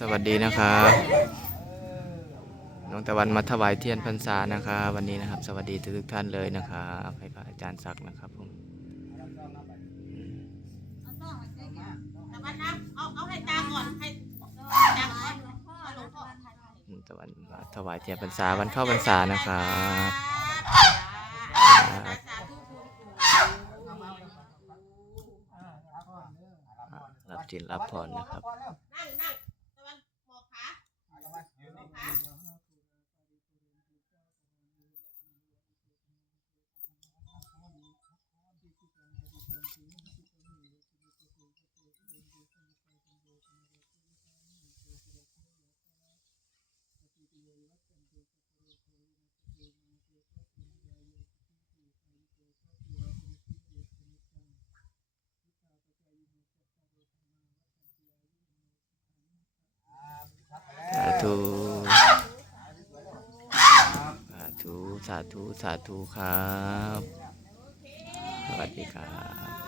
สวัสดีนะครับน้องตะวันมาถวายเทียนพรรษานะครับ วันนี้นะครับ สวัสดีทุกๆท่านเลยนะครับให้พระอาจารย์ศักดิ์นะครับผมแต่ว่านะเอาเอาให้ตาก่อนให้ตาก่อนเอาหลวงพ่อน้องตะวันมาถวายเทียนพรรษาวันเข้าพรรษานะครับสาธุคุณรับจินรับพรนะครับุสาธุ สาธุ สาธุครับ สวัสดีครับ